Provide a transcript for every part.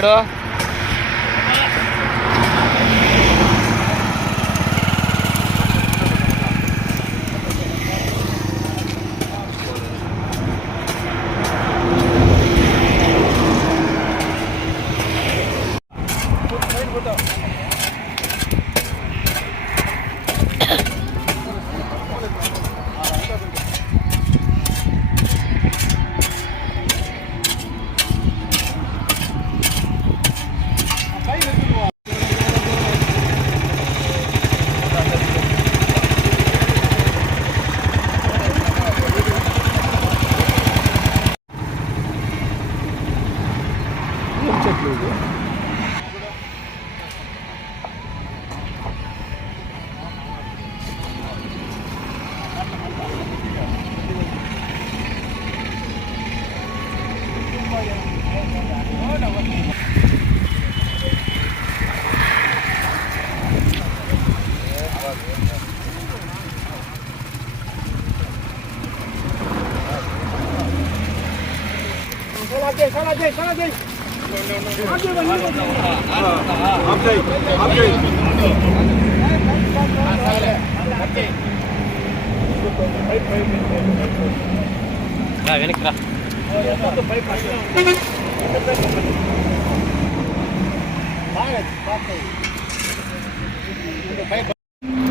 Side చెట్లు వెనక్కి రా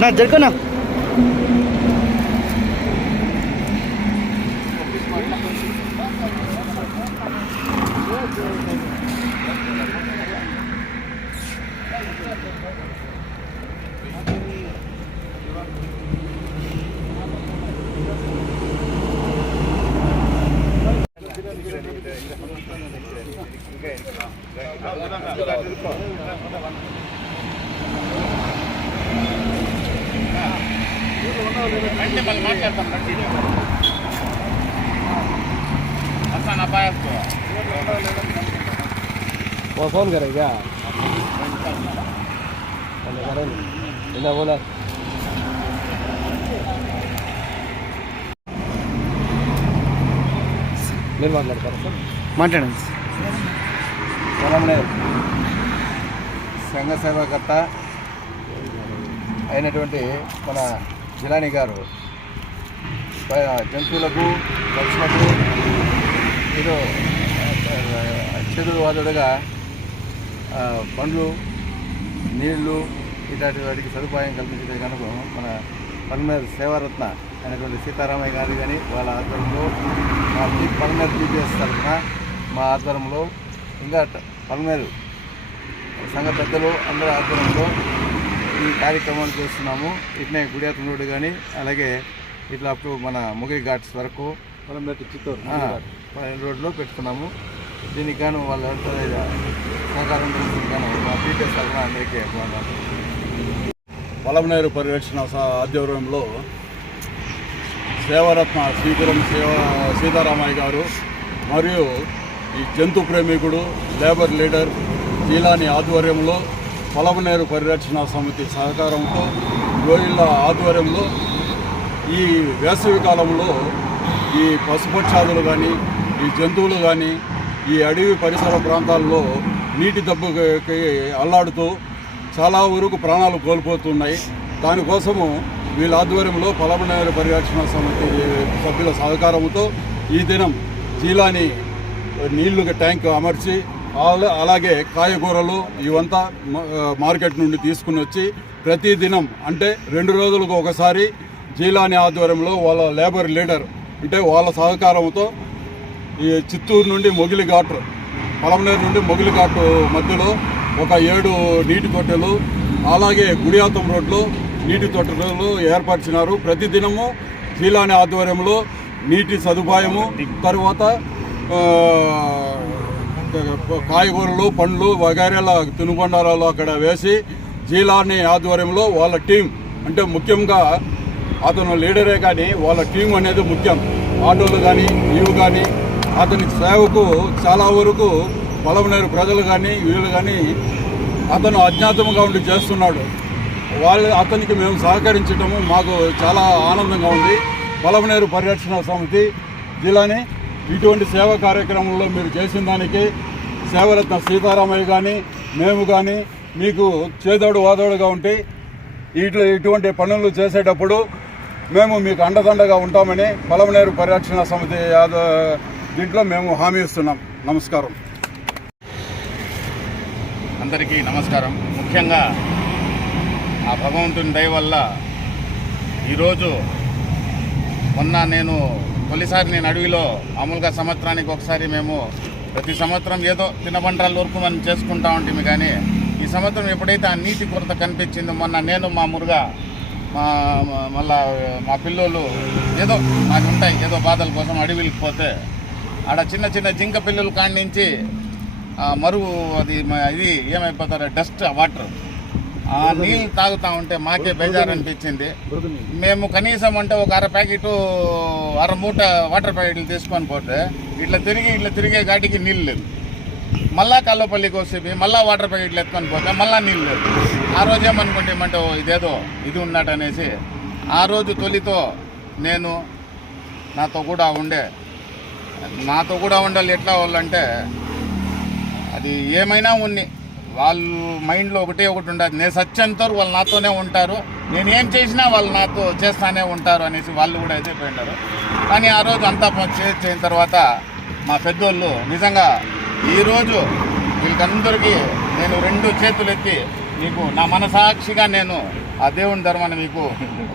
నా జరుకునా वो फोन करेगा क्या बोला మీరు మాట్లాడతారా సార్? మాట్లాడండి. పొలంనేరు సంఘ సేవకర్త అయినటువంటి మన జిలానీ గారు జంతువులకు పక్షులకు ఏదో చేదువాదుడుగా పండ్లు నీళ్లు ఇలాంటి వాటికి సదుపాయం కల్పించే కనుక మన పొలంనేరు సేవారత్న అయినటువంటి సీతారామయ్య గారు కానీ వాళ్ళ ఆధ్వర్యంలో మా పొలంనేరు జీపీఎస్ తరఫున మా ఆధ్వర్యంలో ఇంకా పొలంనేరు సంఘ పెద్దలు అందరి ఆధ్వర్యంలో ఈ కార్యక్రమాలు చేస్తున్నాము. ఇట్నే గుడియాతం రోడ్డు కానీ అలాగే ఇట్లా అప్పుడు మన ముగిరి ఘాట్స్ వరకు చిత్తూరు రోడ్లో పెట్టుకున్నాము. దీనికి గాను వాళ్ళ సహకారం గాను మా జీపీఎస్ తరఫున అందరికీ పొలంనేరు పరిరక్షణ ఆధ్వర్యంలో సేవారత్న శ్రీపురం సీతారామయ్య గారు మరియు ఈ జంతు ప్రేమికుడు లేబర్ లీడర్ జిలానీ ఆధ్వర్యంలో పొలంనేరు పరిరక్షణ సమితి సహకారంతో గోయిళ్ళ ఆధ్వర్యంలో ఈ వేసవి కాలంలో ఈ పశుపక్షాదులు కానీ ఈ జంతువులు కానీ ఈ అడవి పరిసర ప్రాంతాల్లో నీటి దెబ్బకి అల్లాడుతూ చాలా వరకు ప్రాణాలు కోల్పోతున్నాయి. దానికోసము వీళ్ళ ఆధ్వర్యంలో పొలంనేరు పరిరక్షణ సమితి సభ్యుల సహకారంతో ఈ దినం జిలానీ నీళ్లు ట్యాంక్ అమర్చి అలాగే కాయగూరలు ఇవంతా మార్కెట్ నుండి తీసుకుని వచ్చి ప్రతిదినం అంటే 2 రోజులకు ఒకసారి జిలానీ ఆధ్వర్యంలో వాళ్ళ లేబర్ లీడర్ అంటే వాళ్ళ సహకారంతో ఈ చిత్తూరు నుండి మొగిలిఘాట్ పొలంనేరు నుండి మొగిలిఘాట్ మధ్యలో ఒక 7 నీటి తొట్టెలు అలాగే గుడియాతం రోడ్లో నీటి తొట్టెలు ఏర్పరిచినారు. ప్రతిదినము జిలానీ ఆధ్వర్యంలో నీటి సదుపాయము తర్వాత కాయగూరలు పండ్లు వగైరాల తినుబండారాలు అక్కడ వేసి జిలానీ ఆధ్వర్యంలో వాళ్ళ టీం అంటే ముఖ్యంగా అతను లీడరే కానీ వాళ్ళ టీం అనేది ముఖ్యం. ఆటోలు కానీ ఇవి కానీ అతని సేవకు చాలా వరకు పొలంనేరు ప్రజలు కానీ వీళ్ళు కానీ అతను అజ్ఞాతంగా ఉండి చేస్తున్నాడు. అతనికి మేము సహకరించడము మాకు చాలా ఆనందంగా ఉంది. పొలంనేరు పరిరక్షణ సమితి జిలానీ ఇటువంటి సేవా కార్యక్రమంలో మీరు చేసిన దానికి సేవరత్న సీతారామయ్య కానీ మేము కానీ మీకు చేదోడు వాదోడుగా ఉంటే ఇటువంటి పనులు చేసేటప్పుడు మేము మీకు అండదండగా ఉంటామని పలమనేరు పరిరక్షణ సమితి దీంట్లో మేము హామీ ఇస్తున్నాం. నమస్కారం. అందరికీ నమస్కారం. ముఖ్యంగా ఆ భగవంతుని దయ వల్ల ఈరోజు నేను తొలిసారి అడవిలో మామూలుగా సంవత్సరానికి ఒకసారి మేము ప్రతి సంవత్సరం ఏదో తినబండ్రాల వరకు మనం చేసుకుంటా ఉంటాము. కానీ ఈ సంవత్సరం ఎప్పుడైతే ఆ నీటి కొరత కనిపించిందో నేను మా మురుగా మళ్ళా మా పిల్లోళ్ళు ఏదో నాకు ఉంటాయి ఏదో బాధల కోసం అడవికి పోతే ఆడ చిన్న చిన్న జింక పిల్లలు కాడి నుంచి మరుగు ఇది ఏమైపోతారో డస్ట్ వాటర్ ఆ నీళ్ళు తాగుతూ ఉంటే మాకే బేజారు అనిపించింది. మేము కనీసం అంటే ఒక అర మూట వాటర్ ప్యాకెట్లు తీసుకొని పోతే ఇట్లా తిరిగే గాటికి నీళ్ళు లేదు. మళ్ళా కల్లపల్లికి వస్తే మళ్ళీ వాటర్ ప్యాకెట్లు ఎత్తుకొని పోతే మళ్ళీ నీళ్ళు లేదు. ఆ రోజు ఏమనుకుంటామంటే ఇదేదో ఇది ఉన్నట్టు అనేసి ఆ రోజు తొలితో నేను నాతో కూడా ఉండాలి. ఎట్లా వాళ్ళంటే అది ఏమైనా ఉన్ని వాళ్ళు మైండ్లో ఒకటి ఉండదు. నేను సత్యంతో వాళ్ళు నాతోనే ఉంటారు, నేను ఏం చేసినా వాళ్ళు నాతో చేస్తానే ఉంటారు అనేసి వాళ్ళు కూడా అయితే పోయినారు. కానీ ఆ రోజు అంతా చేసిన తర్వాత మా పెద్దోళ్ళు నిజంగా ఈరోజు వీళ్ళకందరికీ నేను 2 చేతులు ఎత్తి మీకు నా మనసాక్షిగా నేను ఆ దేవుని ధర్మాన్ని మీకు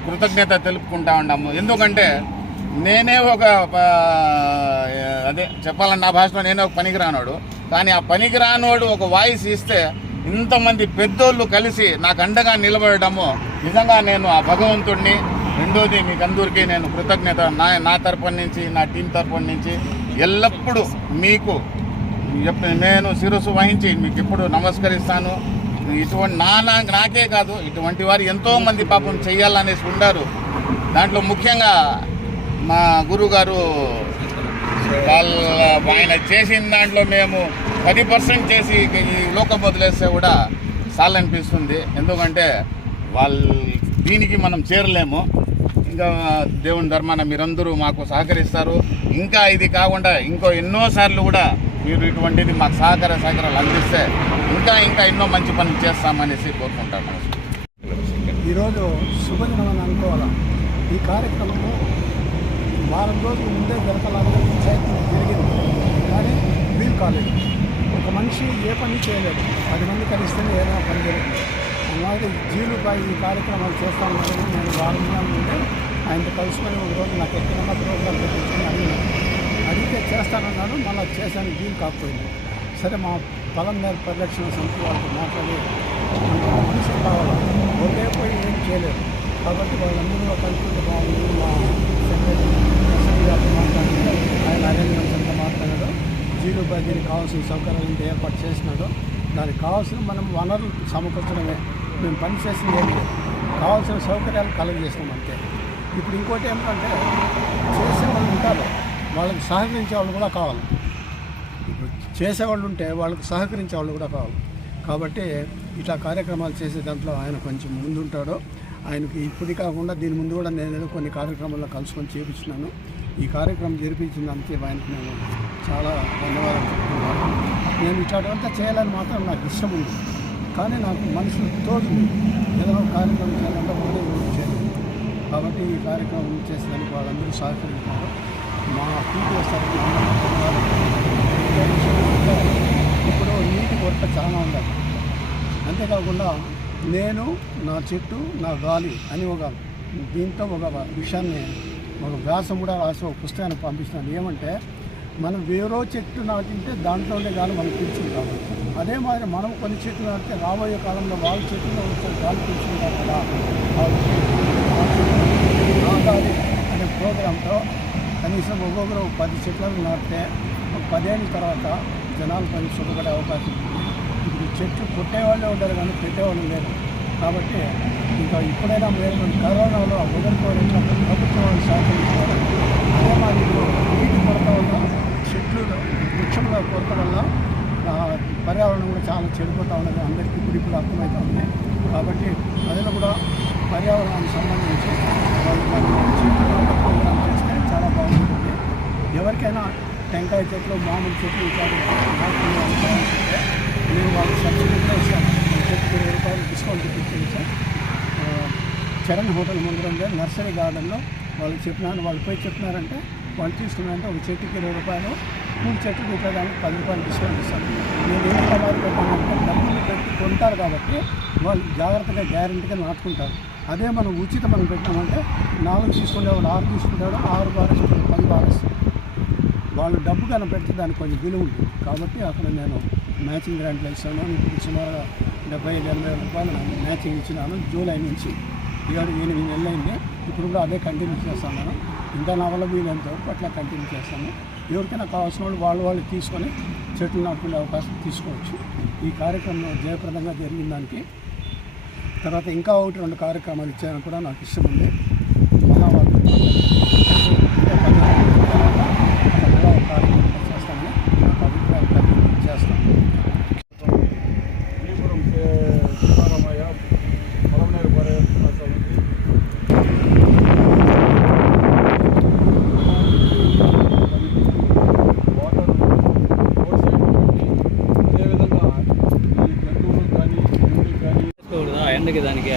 కృతజ్ఞత తెలుపుకుంటా ఉన్నాము. ఎందుకంటే నేనే చెప్పాలని నా భాషలో నేనే ఒక పనికిరానోడు. కానీ ఆ పనికిరానోడు ఒక వాయిస్ ఇస్తే ఇంతమంది పెద్దోళ్ళు కలిసి నాకు అండగా నిలబడము నిజంగా నేను ఆ భగవంతుడిని. రెండోది మీకు అందరికీ నేను కృతజ్ఞత నా తరపున నుంచి నా టీం తరపున నుంచి ఎల్లప్పుడూ మీకు నేను శిరస్సు వహించి మీకు ఎప్పుడు నమస్కరిస్తాను. ఇటువంటి నాకే కాదు ఇటువంటి వారు ఎంతోమంది పాపం చెయ్యాలనేసి ఉండారు. దాంట్లో ముఖ్యంగా మా గురువుగారు ఆయన చేసిన దాంట్లో మేము 10% చేసి ఈ లోకం వదిలేస్తే కూడా చాలనిపిస్తుంది. ఎందుకంటే దీనికి మనం చేరలేము. ఇంకా దేవుని ధర్మాన మీరందరూ మాకు సహకరిస్తారు. ఇంకా ఇది కాకుండా ఎన్నోసార్లు కూడా మీరు ఇటువంటిది మాకు సహకారాలు అందిస్తే ఇంకా ఎన్నో మంచి పనులు చేస్తామనేసి కోరుకుంటాము. ఈరోజు శుభదినం అని అనుకోవాలా. ఈ కార్యక్రమము వారం రోజుల ముందే జరగాలని ప్రయత్నం జరిగింది, కానీ వీలు కాలేదు. ఒక మనిషి ఏ పని చేయలేదు, 10 మంది కలిస్తేనే ఏదైనా పని జరుగుతుంది. అలాగే జీలుపై ఈ కార్యక్రమాలు చేస్తా ఉన్నారని నేను వారం ముందే ఆయనతో కలుసుకొని ఒక రోజు నాకు ఎక్కడన్నా ప్రోగ్రాం పెట్టించుకొని అడిగితే చేస్తానన్నాడు. మళ్ళీ చేశాను, వీలు కాకపోయింది. సరే మా పలమనేరు పరిరక్షణ సమితి వాళ్ళతో మాట్లాడి మనుషులు కావాలి, ఒకే పోయి ఏం చేయలేదు కాబట్టి వాళ్ళందరూ కలుపుకుంటే బాగుంది. మా సెక్రటరీ గారితో మాట్లాడితే ఆయన అరేంజ్మెంట్స్ అంతా మాట్లాడాడు. జీలుపై దీనికి కావాల్సిన సౌకర్యాలు ఏర్పాటు చేసినాడు. దానికి కావాల్సిన మనం వనరులు సమకూర్చడమే, మేము పని చేసింది ఏం లేదు, కావాల్సిన సౌకర్యాలు కలుగజేసినాం అంతే. ఇప్పుడు ఇంకోటి ఏమిటంటే చేసేవాళ్ళు ఉంటారు, వాళ్ళకి సహకరించే వాళ్ళు కూడా కావాలి. ఇప్పుడు చేసేవాళ్ళు ఉంటే వాళ్ళకి సహకరించే వాళ్ళు కూడా కావాలి. కాబట్టి ఇట్లా కార్యక్రమాలు చేసే దాంట్లో ఆయన కొంచెం ముందుంటాడు. ఆయనకి ఇప్పుడు కాకుండా దీని ముందు కూడా నేను ఏదో కొన్ని కార్యక్రమాల్లో కలుసుకొని చేపించినాను. ఈ కార్యక్రమం జరిపించినందుకే ఆయనకు నేను చాలా ధన్యవాదాలు చెప్తున్నాను. నేను ఇట్లాంటివంతా చేయాలని మాత్రం నాకు ఇష్టం ఉంది, కానీ నాకు మనుషులు తోడు ఏదైనా కార్యక్రమం చేయాలంటే ఒకటే చేయలేదు. కాబట్టి ఈ కార్యక్రమం చేసేదానికి వాళ్ళందరూ సహకరించారు. మా టీపీఎస్ ఇప్పుడు నీటి కొరత చాలా ఉండాలి. అంతేకాకుండా నేను నా చెట్టు నా గాలి అని దీంతో ఒక విషయాన్ని ఒక వ్యాసం కూడా రాసి ఒక పుస్తకాన్ని పంపిస్తున్నాను. ఏమంటే మనం వేరే చెట్టు నాటింటే దాంట్లో ఉండే గాలి మనం పీల్చుకుంటాం. అదే మాదిరి మనం కొన్ని చెట్లు నాటితే రాబోయే కాలంలో వాళ్ళ చెట్టులో వచ్చే గాలి పీల్చుకుంటాం కదా. నా గాలి అనే ప్రోగ్రాంతో కనీసం ఒక్కొక్కరు 10 చెట్లను నాటితే ఒక 10 ఏళ్ళ తర్వాత జనాలు పని సుఖపడే అవకాశం ఉంది. ఇప్పుడు చెట్టు కొట్టేవాళ్ళే ఉంటారు కానీ పెట్టేవాళ్ళు లేరు. కాబట్టి ఇంకా ఇప్పుడైనా మేము కరోనాలో వదులుకోవాలంటే ప్రభుత్వం వాళ్ళు సహకరించారు. అదే మాది నీటి కొరత వల్ల చెట్లు వృక్షముల కొరత వల్ల పర్యావరణం కూడా చాలా చెడిపోతూ ఉన్నది. అందరికీ ఇప్పుడు అర్థమవుతూ ఉంది. కాబట్టి ప్రజలు కూడా పర్యావరణానికి సంబంధించి వాళ్ళు చెట్లు ప్రోగ్రాం చేస్తే చాలా బాగుంటుంది. ఎవరికైనా టెంకాయ చెట్లు మామూలు చెట్లు ఇట్లాంటి నాటుకునే వాళ్ళు కావాల్సింటే నేను వాళ్ళకి సబ్సిడీగా ఇస్తాను. చెట్టుకి 20 రూపాయలు డిస్కౌంట్ ఇప్పించాను. చరణ్ హోటల్ ముందరంగా నర్సరీ గార్డెన్లో వాళ్ళకి చెప్పినాను. వాళ్ళు పోయి చెప్పినారంటే వాళ్ళు తీసుకున్నారంటే ఒక చెట్టుకి 20 రూపాయలు, 3 చెట్టుకి ఇట్లా దానికి 10 రూపాయలు డిస్కౌంట్ ఇస్తాను. నేను ఏం సమాధి పెట్టానంటే డబ్బులు పెట్టి కొంటారు కాబట్టి వాళ్ళు జాగ్రత్తగా గ్యారెంటీగా నాటుకుంటారు. అదే మనం ఉచితం మనం పెట్టామంటే 4 తీసుకునేవాడు 6 తీసుకుంటాడు, 6 బారేస్తాడు, 10 బారేస్తాడు. వాళ్ళు డబ్బు కన్నా పెడితే దానికి కొంచెం విలువ ఉంటుంది కాబట్టి అక్కడ నేను మ్యాచింగ్ గ్రాంట్లు ఇస్తాను. ఇప్పుడు సుమారుగా 75-80 రూపాయలు మ్యాచింగ్ ఇచ్చినాను. జూలై నుంచి 7-8 నెలలు అయింది. ఇప్పుడు కూడా అదే కంటిన్యూ చేస్తాను. ఇంకా నా వల్ల వీలైనంత వరకు అట్లా కంటిన్యూ చేస్తాను. ఎవరికైనా కావాల్సిన వాళ్ళు తీసుకొని చెట్లు నాటుకునే అవకాశం తీసుకోవచ్చు. ఈ కార్యక్రమం జయప్రదంగా జరిగిన దానికి తర్వాత ఇంకా 1-2 కార్యక్రమాలు ఇచ్చారని కూడా నాకు ఇష్టం ఉంది. మళ్ళా వాళ్ళు కార్యక్రమం చేస్తామని నాకు అభిప్రాయం చేస్తాను. శ్రీపురం సీతారామయ్య పొలంనేరు పర్యటన సమితి వాటర్ రోడ్ సైడ్ కమిటీ, అదేవిధంగా ఈ జంతువులకు కానీ ఇంటికి కానీ ఎండకి దానికి